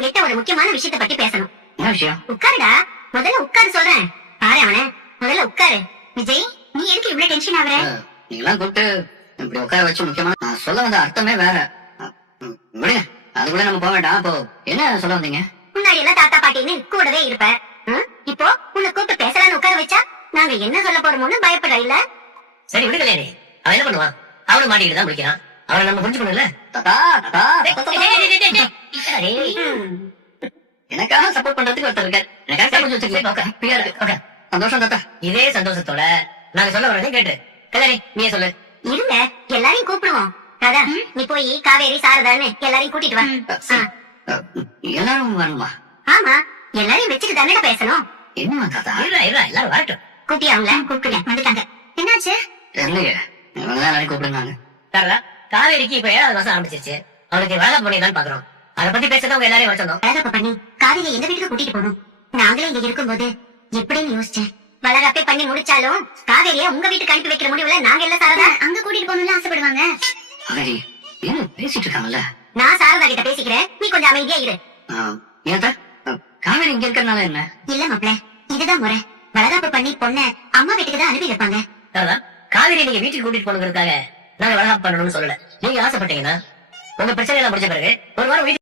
உங்ககிட்ட ஒரு முக்கியமான விஷயத்தை பத்தி பேசணும். என்ன விஷயம்? உட்காருடா, முதல்ல உட்காரு சொல்றேன். பாரு அவன, முதல்ல உட்காரு. விஜய், நீ எதுக்கு இவ்வளவு டென்ஷன் ஆகுற? நீங்களாம் கூப்பிட்டு இப்படி உட்கார வச்சு முக்கியமான நான் சொல்ல வந்த அர்த்தமே வேற. விடுங்க, அதுக்குள்ள நம்ம போக வேண்டாம். அப்போ என்ன சொல்ல வந்தீங்க? முன்னாடி எல்லாம் தாத்தா பாட்டின்னு கூடவே இருப்ப. இப்போ உன்னை கூப்பிட்டு பேசலான்னு உட்கார வச்சா நாங்க என்ன சொல்ல போறோமோன்னு பயப்பட இல்ல? சரி விடுங்களே, அவன் என்ன பண்ணுவான்? அவனும் மாட்டிக்கிட்டு தான் முடிக்கிறான். அவனை நம்ம புரிஞ்சுக்கணும்ல. எனக்காக சப்போர்ட் பண்றதுக்கு ஒருத்தர் இருக்காரு. எனக்காக கொஞ்சம் வச்சுக்கோங்க. சந்தோஷம் தாத்தா. இதே சந்தோஷத்தோட நாங்க சொல்ல வரதே கேட்டு கல்யாணி நீயே சொல்லு. இருங்க, எல்லாரையும் கூப்பிடுவோம். ராதா, நீ போய் காவேரி சாரதான்னு எல்லாரையும் கூட்டிட்டு வா. எல்லாரும் வரணுமா? ஆமா, எல்லாரையும் வச்சுட்டு தானே பேசணும். என்னமா தாத்தா? எல்லாரும் வரட்டும். கூட்டி அவங்கள கூப்பிடுங்க, வந்துட்டாங்க. என்னாச்சு? தெரியலையே, எல்லாரையும் கூப்பிடுங்க. தரதா, காவேரிக்கு இப்ப 7வது மாசம் ஆரம்பிச்சிருச்சு. அவனுக்கு வளர்ப்பு பண்ணிதான் பாக்குறோம். அதை பத்தி பேசதான் உங்க எல்லாரையும் வர சொன்னோம். வளகாப்பு பண்ணி காவேரியை எங்க வீட்டுக்கு கூட்டிட்டு போகணும். நாங்களே இங்க இருக்கும்போது எப்படின்னு யோசிச்சேன். வளகாப்பே பண்ணி முடிச்சாலும் காவேரிய உங்க வீட்டுக்கு அனுப்பி வைக்கிற முடிவுல நாங்க எல்லாம் சாரதா அங்க கூட்டிட்டு போகணும்னு ஆசைப்படுவாங்க. என்ன பேசிட்டு இருக்காங்கல்ல? நான் சாரதா கிட்ட பேசிக்கிறேன், நீ கொஞ்சம் அமைதியா இரு. ஏதா காவேரி இங்க இருக்கறனால என்ன? இல்ல மாப்ள, இதுதான் முறை. வளகாப்பு பண்ணி பொண்ண அம்மா வீட்டுக்கு தான் அனுப்பி வைப்பாங்க. தரதா, காவேரி நீங்க வீட்டுக்கு கூட்டிட்டு போனதுக்காக நாங்க வளகாப்பு பண்ணணும்னு சொல்லல. நீங்க ஆசைப்பட்டீங்கன்னா உங்க பிரச்சனை எல்லாம் முடிஞ்ச பிறகு ஒரு வாரம் வீட்டுக்கு